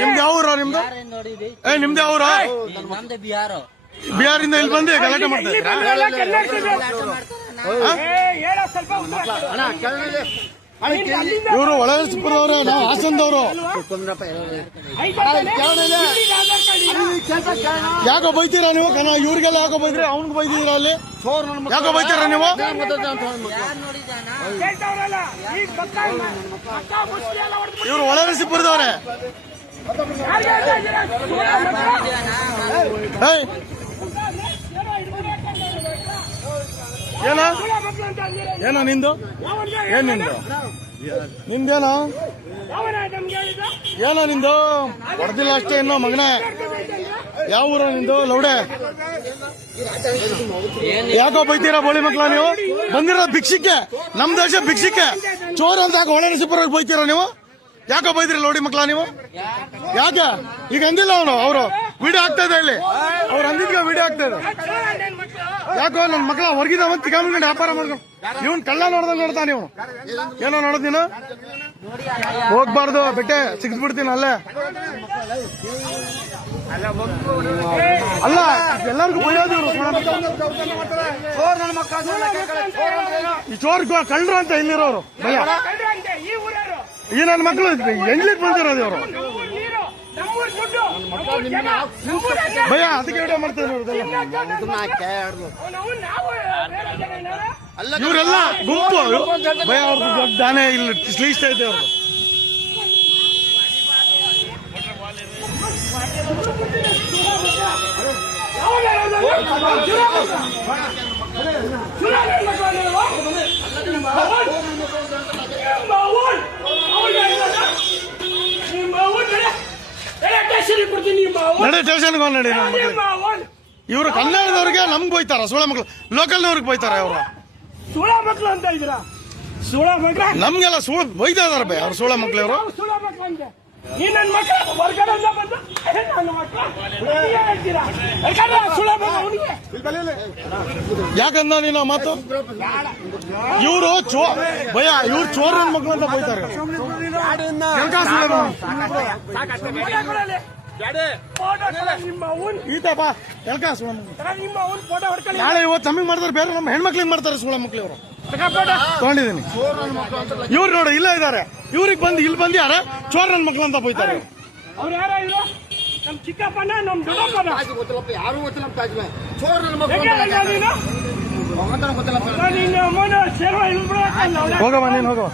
ನಿಮ್ದು ಯಾವ ಊರ ನಿಮ್ದು? ನಿಮ್ದು ಯಾವ ಊರ? ಬಿಹಾರಿಂದ ಇಲ್ಲಿ ಬಂದು ಗಲಾಟೆ ಮಾಡ್ತಾರೆ. ಇವರು ಒಳಸಿಪುರದವ್ರೆ, ನಾವು ಹಾಸನದವರು. ಯಾಕೋ ಬೈತೀರಾ ನೀವು? ಇವ್ರಿಗೆಲ್ಲ ಯಾಕೋ ಬೈದ್ರಿ? ಅವ್ನಿಗೆ ಬೈದಿದ್ದೀರಾ ಅಲ್ಲಿ? ಯಾಕೋ ಬೈತೀರಾ ನೀವು? ಇವರು ಒಳಸಿಪುರದವ್ರೆ. ಏನೋ ನಿಂದು? ಏನ್ ನಿಂದು? ನಿಂದೇನೋ? ಏನೋ ನಿಂದು? ಹೊಡೆದಿಲ್ಲ ಅಷ್ಟೇ ಇನ್ನು ಮಗನೇ. ಯಾವ ಊರ ನಿಂದು? ಲೌಡೆ. ಯಾಕೋ ಬೈತೀರಾ ಬೋಳಿ ಮಕ್ಳ ನೀವು? ಬಂದಿರೋ ಭಿಕ್ಷಿಕೆ, ನಮ್ ದೇಶ ಭಿಕ್ಷಿಕೆ, ಚೋರ್ ಅಂತ ಯಾಕೆ ಒಳಸಿಪುರ ಬೈತೀರಾ ನೀವು? ಯಾಕೋ ಬೈದ್ರಿ ಲೋಡಿ ಮಕ್ಳ ನೀವು? ಯಾಕೆ ಈಗ ಅಂದಿಲ್ಲ ಅವನು? ಅವರು ವಿಡಿಯೋ ಆಗ್ತಾ ಇದೆ ಇಲ್ಲಿ, ಅವ್ರು ಅಂದಿದ್ಗೆ ವಿಡಿಯೋ ಆಗ್ತಾ ಇದೆ. ಯಾಕೋ ನನ್ನ ಮಕ್ಳ ಹೊರಗಿದ ಮತ್ತೆ ತಿಳ್ಕೊಂಡು ವ್ಯಾಪಾರ ಮಾಡ್ಕೊಂಡು ಇವನ್ ಕಳ್ಳ ನೋಡ್ದಂಗ್ ನೋಡ್ತಾನೆ ಇವನು. ಏನೋ ನೋಡೋದ್ ನೀನು? ಹೋಗ್ಬಾರ್ದು, ಬೆಟ್ಟೆ ಸಿಕ್ಸ್ಬಿಡ್ತೀನಿ ಅಲ್ಲೇ. ಅಲ್ಲ ಎಲ್ಲರಿಗೂ ಬೈಯೋದು ಇವರು. ಈ ಚೋರ್ ಕಳ್ಳರು ಅಂತ ಇಲ್ಲಿರೋರು ಭಯ. ಈ ನನ್ನ ಮಕ್ಕಳು ಎಂಗ್ಲಿಕ್ ಬಂದಿರೋದು ಇವರು ಭಯ. ಅದಕ್ಕೆ ವಿಡಿಯೋ ಮಾಡ್ತಾರೆ ಇವರೆಲ್ಲ ಗುಂಪು ಭಯ. ಅವ್ರದ್ದು ದೊಡ್ಡ ದಾನೆ ಇಲ್ಲಿ ಸ್ಲೀಸ್ತಾ ಇದೆ ಅವ್ರದ್ದು. ನಡೆ ಸ್ಟೇಷನ್ಗೆ ನಡಿ. ಇವರು ಕನ್ನಡದವ್ರಿಗೆ ನಮ್ಗೆ ಬೈತಾರ, ಸುಳ ಮಕ್ಳು ಲೋಕಲ್ನವ್ರಿಗೆ ಬೈತಾರ. ಅವರು ಸುಳ ಮಕ್ಳು ಅಂತ ಇದ್ರ ಸುಳ ಮಕ್ಳು ನಮ್ಗೆಲ್ಲ ಸುಳ ಬೈತಾ ಇದಾರ ಬೈ. ಅವ್ರು ಸುಳ ಮಕ್ಳು ಇವರು. ಸುಳ ಮಕ್ಳು ಅಂತ ಈ ನನ್ನ ಮಕ್ಕಳು ಹೊರಗಡೆ ಬಂದು ನನ್ನ ಮಕ್ಕಳು ಸುಳ ಮಕ್ಕಳು ಯಾಕಂದ ನೀನು ಮಾತು? ಇವರು ಭಯ, ಇವ್ರು ಚೋರ್ ನನ್ನ ಮಕ್ಳು ಅಂತ ಬೈತಾರೆ. ಈತಪ್ಪ ಎಲ್ಕ ಸುಳ ನಾಳೆ ಇವತ್ತು ನಮಗೆ ಮಾಡ್ತಾರೆ, ಬೇರೆ ನಮ್ಮ ಹೆಣ್ಮಕ್ಳಿಗೆ ಮಾಡ್ತಾರೆ ಸುಳ ಮಕ್ಳು. ಇವರು ತಗೊಂಡಿದ್ದೀನಿ. ಇವ್ರು ನೋಡಿ ಇಲ್ಲ ಇದಾರೆ. ಇವ್ರಿಗೆ ಬಂದು ಇಲ್ಲಿ ಬಂದು ಯಾರ ಚೋರ್ ನನ್ನ ಮಕ್ಳು ಅಂತ ಬೈತಾರೆ. ಅವ್ರು ಯಾರ ಇವರು? ನಮ್ ಚಿಕ್ಕಪ್ಪನ ನಮ್ ದೊಡ್ಡಪ್ಪನ ಯಾರು ಗೊತ್ತಿಲ್ಲ. ಹೋಗವ ನೀನು ಹೋಗವ.